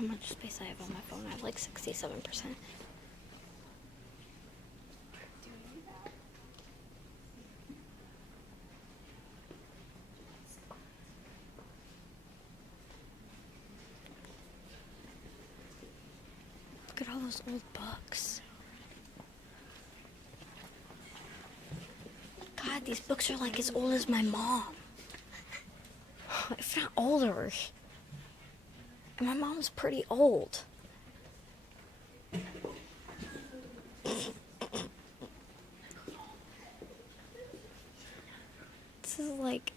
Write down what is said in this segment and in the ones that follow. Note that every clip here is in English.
how much space I have on my phone. I have like 67%. Look at all those old books. God, these books are like as old as my mom. If not older. And my mom's pretty old. This is like,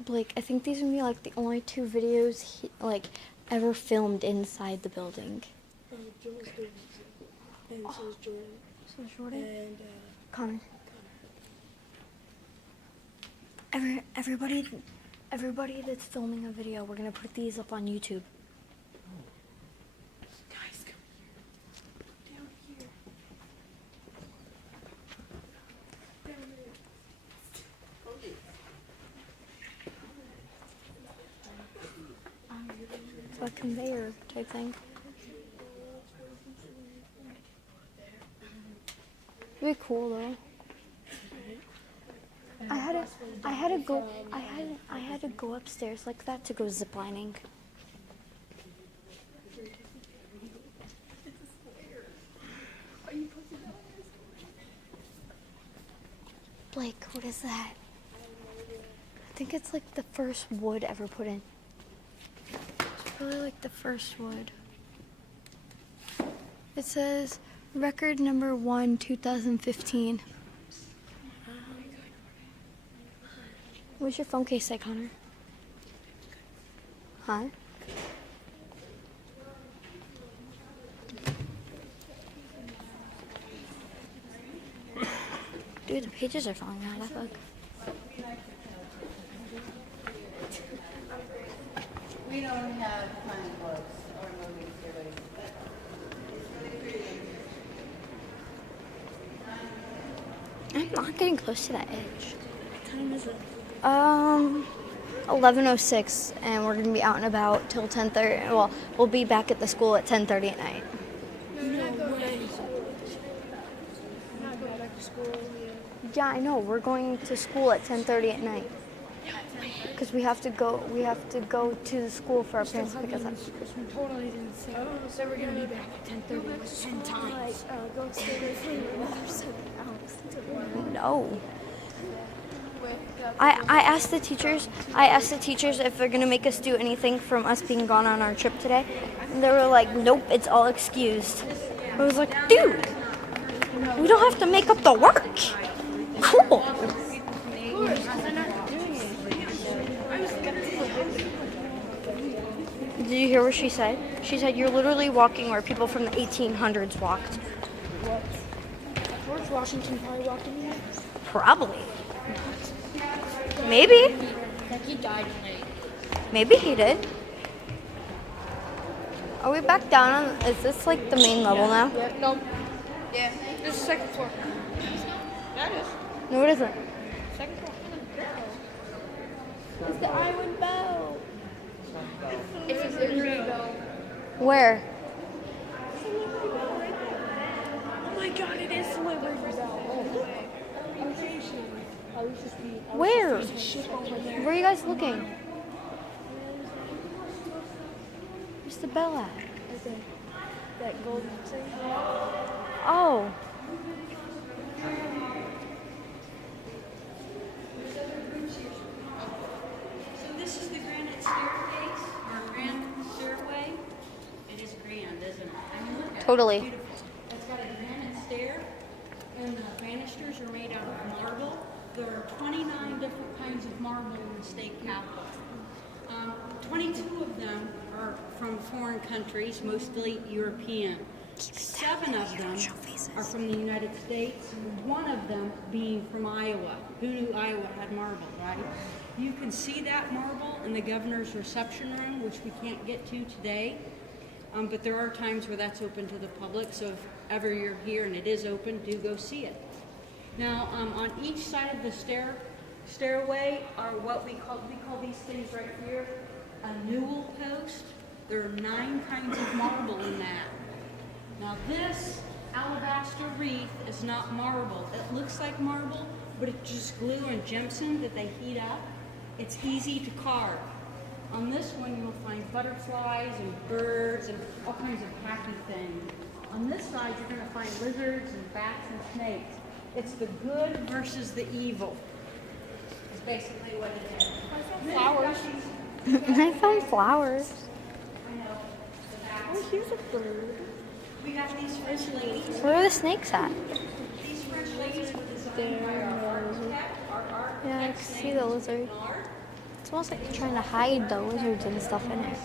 Blake, I think these are gonna be like the only 2 videos ever filmed inside the building. Joel's doing it. And so is Jordan. So is Jordan? And Connor. Everybody that's filming a video, we're gonna put these up on YouTube. Guys, come here. Down here. Down there. It's like a conveyor type thing. It'd be cool though. I had to go upstairs like that to go ziplining. Blake, what is that? I think it's like the first wood ever put in. It's probably like the first wood. It says record number 1, 2015. What's your phone case say, Connor? Huh? Dude, the pages are falling out of that book. We don't have funny books or movies really. I'm not getting close to that edge. What time is it? 11:06, and we're gonna be out and about till 10:30. Well, we'll be back at the school at 10:30 at night. No way. I'm not going back to school yet. Yeah, I know. We're going to school at 10:30 at night. Because we have to go to the school for our parents to pick us up. Because we totally didn't say. So we're going to be back at 10:30 like 10 times. Go upstairs and another 7 hours. No. I asked the teachers if they're gonna make us do anything from us being gone on our trip today, and they were like, nope, it's all excused. I was like, dude, we don't have to make up the work. Cool. Did you hear what she said? She said you're literally walking where people from the 1800s walked. What? George Washington probably walked in here. Probably. Maybe. Like he died late. Maybe he did. Are we back down on, is this like the main level now? Yeah, no. Yeah, this is second floor. That is. No, it isn't. Second floor. It's the Island Bell. It's a Liberty Bell. Where? Oh my god, it is the Liberty Bell. Where? There's a ship over there. Where are you guys looking? Where's the bell at? That golden thing. Oh. So this is the granite staircase, or grand stairway. It is grand, isn't it? I mean, look at Totally. it. It's beautiful. It's got a granite stair, and the banisters are made out of marble. There are 29 different kinds of marble in the state capitol. 22 of them are from foreign countries, mostly European. 7 of them are from the United States, 1 of them being from Iowa. Who knew Iowa had marble, right? You can see that marble in the governor's reception room, which we can't get to today. But there are times where that's open to the public, so if ever you're here and it is open, do go see it. Now, on each side of the stairway are what we call these things right here, a newel post. There are 9 kinds of marble in that. Now this alabaster wreath is not marble. It looks like marble, but it's just glue and gypsum that they heat up. It's easy to carve. On this one, you'll find butterflies and birds and all kinds of happy things. On this side, you're going to find lizards and bats and snakes. It's the good versus the evil. It's basically what it is. Flowers. I found flowers. I know. Oh, here's a bird. We got these French ladies. Where are the snakes at? These French ladies were designed by our architect. Yeah, I can see the lizard. It's almost like they're trying to hide the lizards and stuff in it.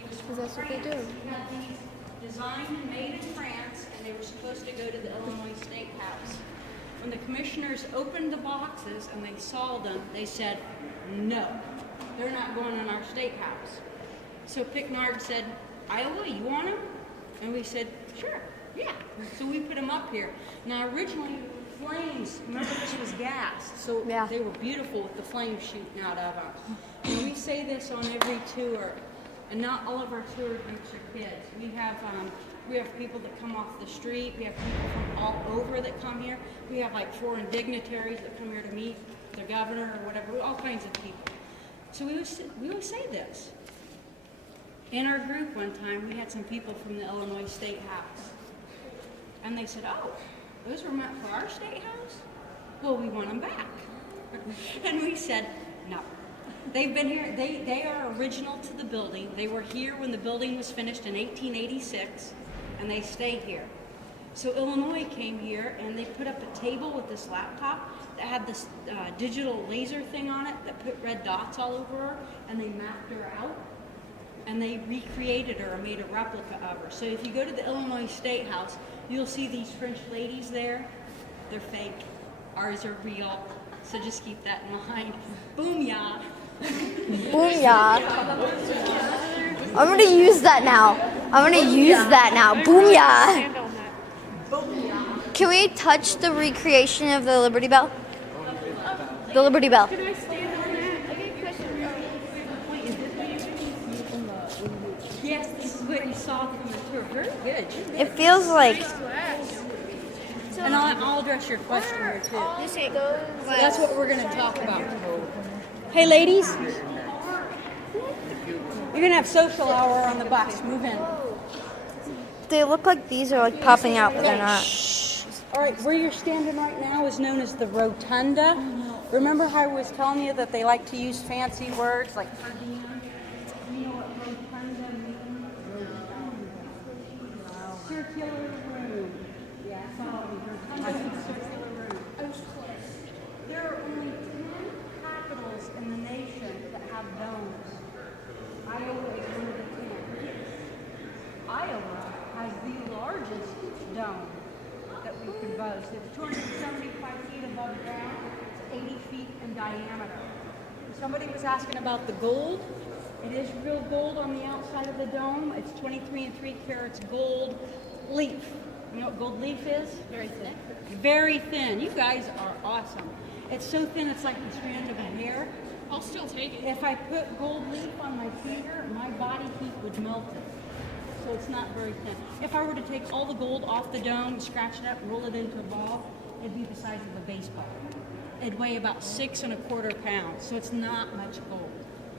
Because that's what they do. We had these designed and made in France, and they were supposed to go to the Illinois Steakhouse. When the commissioners opened the boxes and they saw them, they said, no, they're not going in our steakhouse. So Picknard said, Iowa, you want them? And we said, sure, yeah. So we put them up here. Now originally, flames, remember this was gas, so Yeah. they were beautiful with the flames shooting out of them. And we say this on every tour, and not all of our tour groups are kids. We have people that come off the street, we have people from all over that come here. We have like foreign dignitaries that come here to meet the governor or whatever, all kinds of people. So we always say this. In our group one time, we had some people from the Illinois State House. And they said, oh, those were meant for our state house? Well, we want them back. And we said, no. They've been here, they are original to the building. They were here when the building was finished in 1886, and they stayed here. So Illinois came here, and they put up a table with this laptop that had this digital laser thing on it that put red dots all over her, and they mapped her out. And they recreated her and made a replica of her. So if you go to the Illinois State House, you'll see these French ladies there. They're fake. Ours are real. So just keep that in mind. Booyah. Booyah. I'm gonna use that now. Booyah. Can we touch the recreation of the Liberty Bell? The Liberty Bell. Can I stand on that? I get a question. Yes, this is what you saw from the tour. Very good. It feels like And I'll address your question here too. That's what we're going to talk about. Hey, ladies. You're going to have social hour on the bus. Move in. they look like these are like popping out, but they're not. All right, where you're standing right now is known as the rotunda. Remember how I was telling you that they like to use fancy words like per diem? You know what rotunda means? Circular room. Yeah, rotunda means circular room. There are only 10 capitals in the nation that have domes. Iowa is one of the 10. Iowa has the largest dome that we can boast. It's 275 feet above ground. It's 80 feet in diameter. Somebody was asking about the gold. It is real gold on the outside of the dome. It's 23 3/4 gold leaf. You know what gold leaf is? Very thin. Very thin. You guys are awesome. It's so thin it's like the strand of a hair. I'll still take it. If I put gold leaf on my finger, my body heat would melt it. So it's not very thin. If I were to take all the gold off the dome, scratch it up, roll it into a ball, it'd be the size of a baseball. It'd weigh about 6 1/4 pounds, so it's not much gold.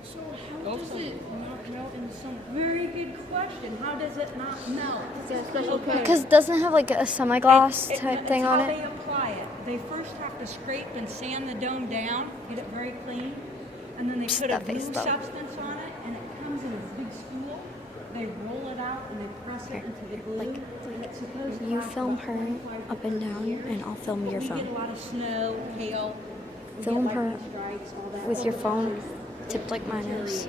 So how does it not melt in the sun? Very good question. How does it not melt? Is there a special kind? Because it doesn't have like a semi-gloss type It's thing on how it. they apply it. They first have to scrape and sand the dome down, get it very clean, and then they put a that glue face, though. substance on it, and it comes in a big spool. They roll it out and they press it into the glue. Like, and it's supposed to You last film about her 25 up and down, years. and I'll film your We get a phone. lot of snow, hail. We Film get her lightning strikes, all that. with your phone tipped like mine is,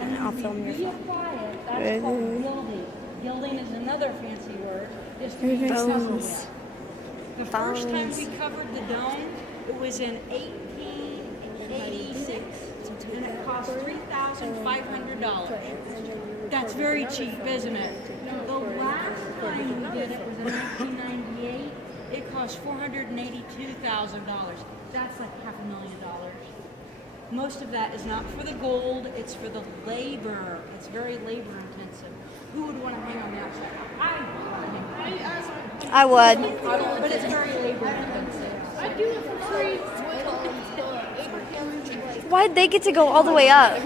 and I'll film your phone. Reapply it. That's called gilding. Gilding is another fancy word. Just to be Phones. The first time Phones. we covered the dome, it was in 1886, and it cost $3,500. That's very cheap, isn't it? The last time we did it was in 1998. It cost $482,000. That's like $500,000. Most of that is not for the gold, it's for the labor. It's very labor intensive. Who would want to hang on the outside? I would want to hang on the I would. outside. But it's very labor intensive. I'd do it for free. Why'd they get to go all the way up?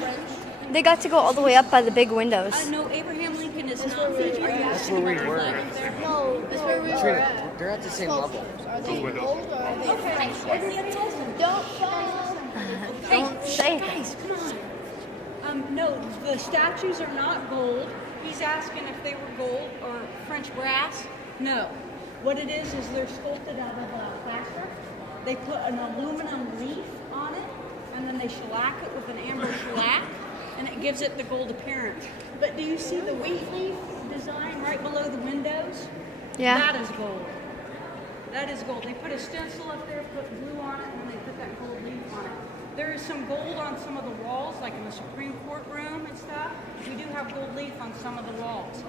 They got to go all the way up by the big windows. No, Abraham Lincoln is not featured. That's where we were. No, that's where we were at. They're at the same level. Are they gold or are they French? Don't fall. Don't say that. Guys, come on. No, the statues are not gold. He's asking if they were gold or French brass. No. What it is they're sculpted out of plaster. They put an aluminum leaf on it, and then they shellac it with an amber shellac, and it gives it the gold appearance. But do you see the wheat leaf design right below the windows? Yeah. That is gold. That is gold. They put a stencil up there, put blue on it, and then they put that gold leaf on it. There is some gold on some of the walls, like in the Supreme Court room and stuff. We do have gold leaf on some of the walls.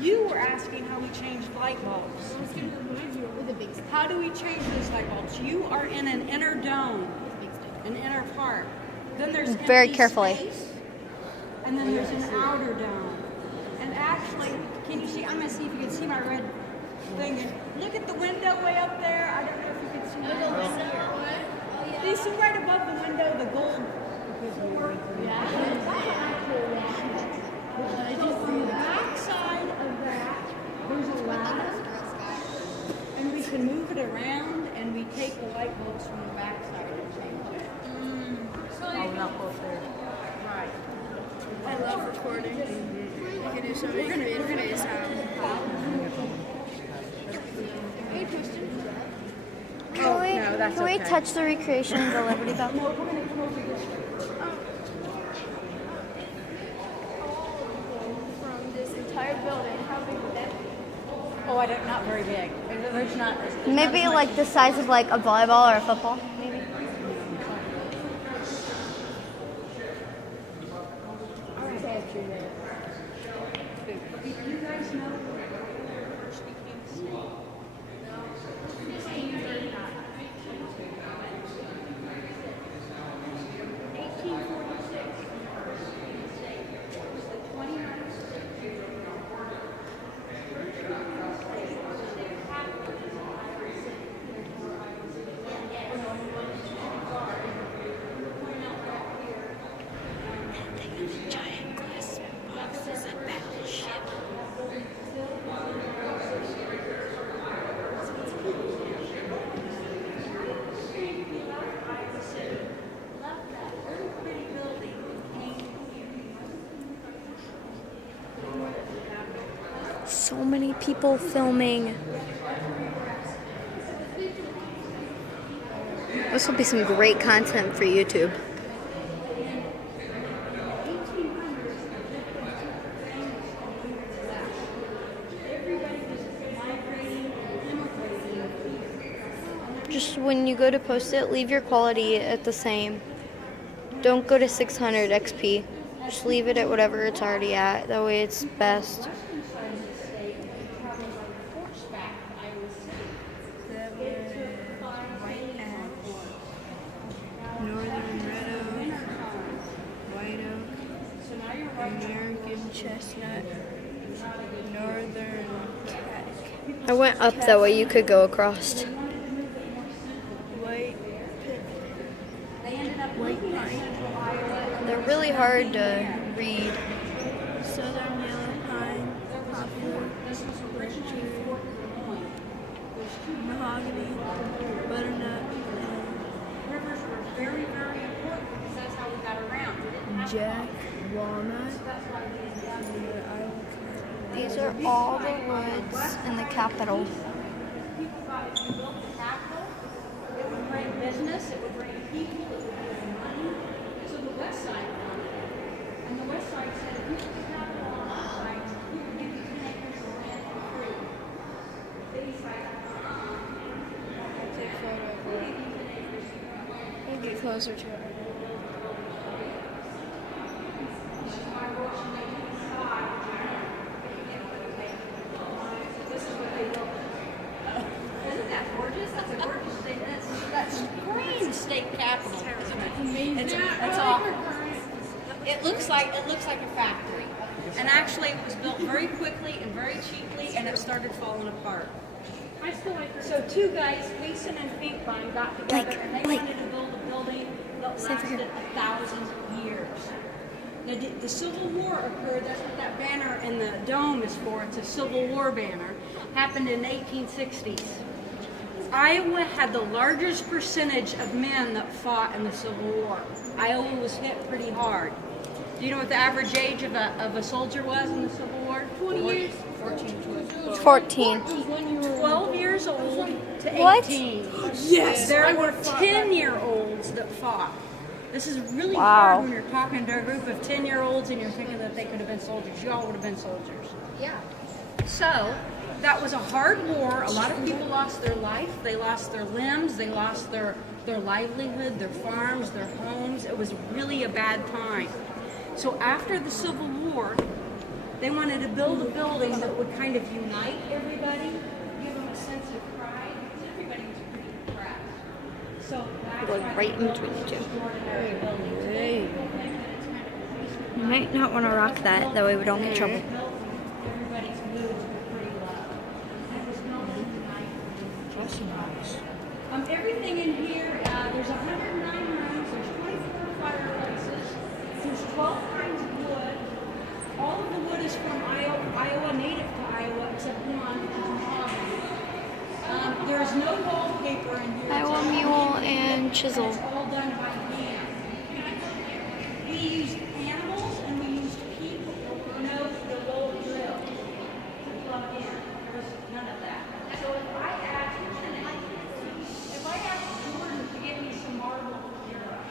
You were asking how we changed light bulbs. How do we change those light bulbs? You are in an inner dome, an inner part. Then there's Very empty carefully. space, and then there's an outer dome. And actually, can you see? I'm gonna see if you can see my red thing. Look at the window way up there. I don't know if you can see that. Do you see right above the window the gold? The back side of that, there's a ladder, and we can move it around, and we take the light bulbs from the back side and change it. Oh, not both there. Right. I love recording. You can do so many creative sounds. Any questions? Can we touch the recreation of the Liberty Bell? From this entire building, how big would that be? Oh, I don't, not very big. There's not. Maybe like the size of like a volleyball or a football, maybe. Do you guys know where it first became a state? So many people filming. This will be some great content for YouTube. Just when you go to post it, leave your quality at the same. Don't go to 600 XP. Just leave it at whatever it's already at. That way it's best. Northern red oak, white oak, American chestnut, northern catch, I went up that way you could go across. white pine, They're really hard to read. southern yellow pine, poplar, birch tree, mahogany, butternut, Rivers were very, very important because that's how we got around. We didn't have jack, walnut. These are all the woods in the capital. people thought if you built the capital, it would bring business, it would bring people, it would bring money. So the west side wanted it. And the west side said, if you put the capital on our side, we would give you 10 acres of land for free. The east side, Take a photo of we'll it. give you 10 acres of land. We'll get closer to it. Isn't that gorgeous? That's a gorgeous state. That's green state capital. Isn't it? Amazing. It's looks like a factory. And actually, it was built very quickly and very cheaply, and it started falling apart. So two guys, Mason and Pinkbine, got together and they wanted to build a building that lasted 1,000 years. Now, the Civil War occurred. That's what that banner in the dome is for. It's a Civil War banner. Happened in the 1860s. Iowa had the largest percentage of men that fought in the Civil War. Iowa was hit pretty hard. Do you know what the average age of a soldier was in the Civil War? 20 years. 14. 12 years old to 18. What? Yes. There were 10-year-olds that fought. This is really Wow. hard when you're talking to a group of 10-year-olds and you're thinking that they could have been soldiers. You all would have been soldiers. Yeah. So, that was a hard war. A lot of people lost their life. They lost their limbs. They lost their livelihood, their farms, their homes. It was really a bad time. So after the Civil War, they wanted to build a building that would kind of unite everybody, give them a sense of pride, because everybody was pretty depressed. So that's Like why right they in built between the this two. extraordinary building. Today, people think that it's kind of peaceful. You might not want to rock that, that way we don't get in trouble. Everybody's moods were pretty low. And it was built in the 1900s. Everything in here, there's 109 rooms, there's 24 fireplaces, there's 12 kinds of wood. All of the wood is from Iowa, native to Iowa, except one, which is mahogany. There is no wallpaper in here. Iowa It's all mule handmade, and chisel. It's all done by hand. We used animals and we used people. There were no the old drill to plug in. There was none of that. So if I asked Jordan to get me some marble from Europe,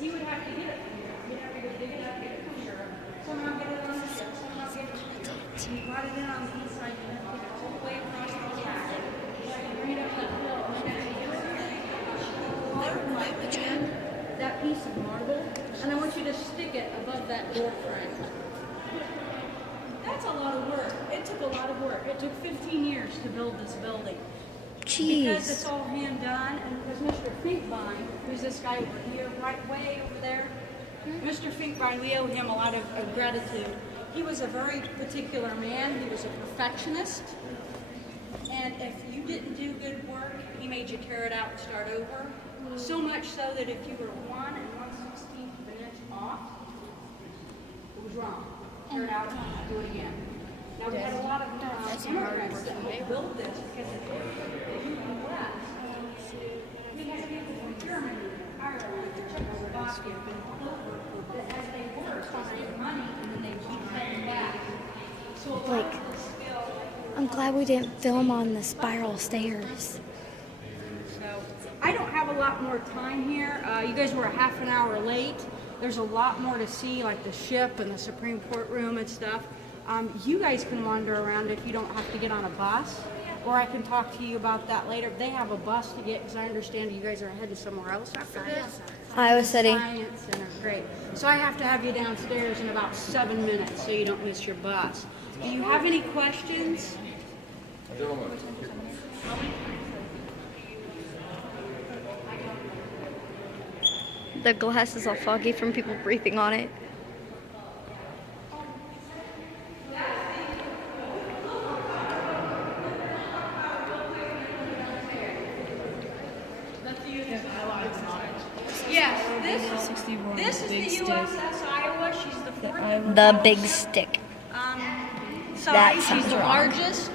he would have to get it from Europe. He'd have to go dig it up, get it from Europe, somehow get it on the ship, somehow get it. He brought it in on the east side and then take it all the way across the Atlantic. Bring it up that hill. That piece of marble, and I want you to stick it above that door frame. That's a lot of work. It took a lot of work. It took 15 years to build this building. Because it's Jeez. all hand done, and because Mr. Finkbein, who's this guy over here, right way over there, Mr. Finkbein, we owe him a lot of gratitude. He was a very particular man. He was a perfectionist. And if you didn't do good work, he made you tear it out and start over. So much so that if you were 1 1/16 of an inch off, it was wrong. Tear it out and do it again. Now we had a lot of immigrants that helped build this because of the U.S. We had people from Germany, Ireland, Czechoslovakia, and all over that as they worked, they made money and then they keep heading back. So a lot Like, of the skill, I'm glad we didn't film on the spiral stairs. So I don't have a lot more time here. You guys were a half an hour late. There's a lot more to see, like the ship and the Supreme Court room and stuff. You guys can wander around if you don't have to get on a bus, or I can talk to you about that later. They have a bus to get, because I understand you guys are headed somewhere else after this. Iowa City. Science Center, great. So I have to have you downstairs in about 7 minutes so you don't miss your bus. Do you have any questions? The glass is all foggy from people breathing on it. Yes, this is the USS Iowa. She's the fourth. The big stick. That Size. sounds She's the wrong. largest.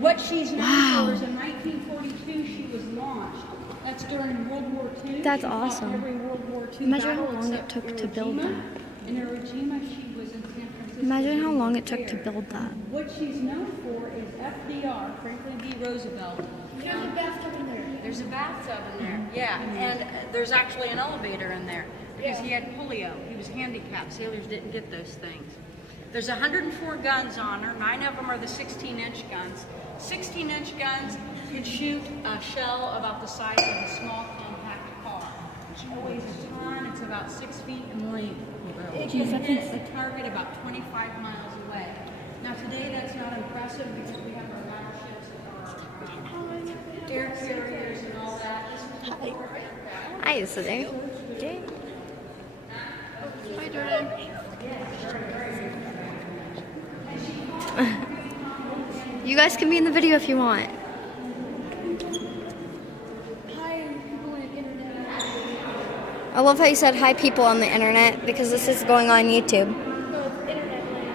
What she's known for is in 1942 she was launched. That's during World War II. That's She fought awesome. Every World War II Imagine how battle long it except took to build Iwo Jima. that. In Iwo Jima, she was in San Francisco. Imagine how long it took There. to build that. What she's known for is FDR, Franklin D. Roosevelt. There's a bathtub in there. There's a bathtub in there, yeah, and there's actually an elevator in there because he had polio. He was handicapped. Sailors didn't get those things. There's 104 guns on her. 9 of them are the 16-inch guns. 16-inch guns can shoot a shell about the size of a small compact car. It weighs a ton. It's about 6 feet in length. It can hit the target about 25 miles away. Now today that's not impressive because we have our battleships and our air carriers and all that. This is before aircraft. Hi, Sydney. Hi, Jordan. You guys can be in the video if you want. Hi, people on the internet. I love how you said hi people on the internet because this is going on YouTube. No, it's internet land.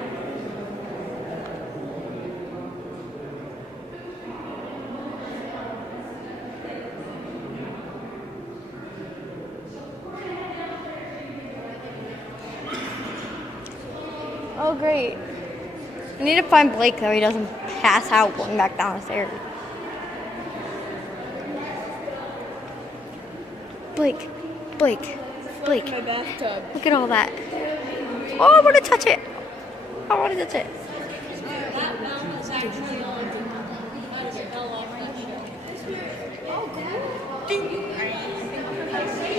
Oh, great. I need to find Blake though. He doesn't pass out going back down the stairs. Blake. My bathtub. Look at all that. Oh, I want to touch it. I want to touch it. That bell is actually on out of the bell operation.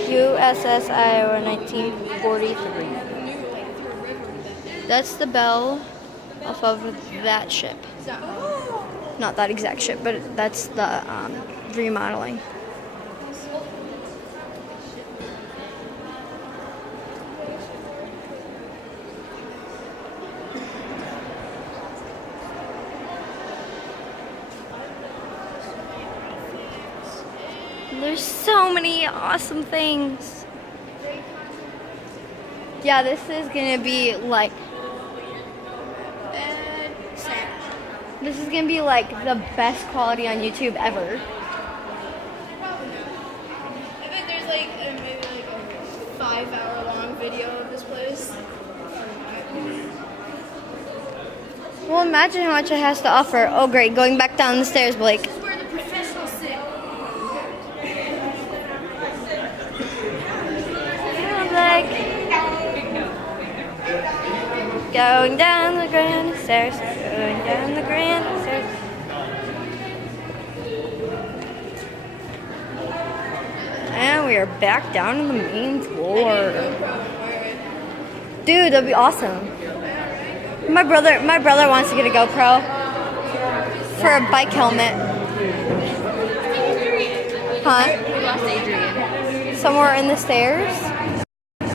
USS Iowa 1943. That's the bell off of that ship. Not that exact ship, but that's the remodeling. There's so many awesome things. Yeah, this is gonna be like, this is gonna be like the best quality on YouTube ever. I bet there's like maybe like a 5-hour-long video of this place. Well, imagine how much it has to offer. Oh, great, going back down the stairs, Blake. This is where the professionals sit. Going down the grand stairs, going down the grand stairs. And we are back down to the main floor. Dude, that'd be awesome. My brother wants to get a GoPro for a bike helmet. Huh? We lost Adrian. Somewhere in the stairs.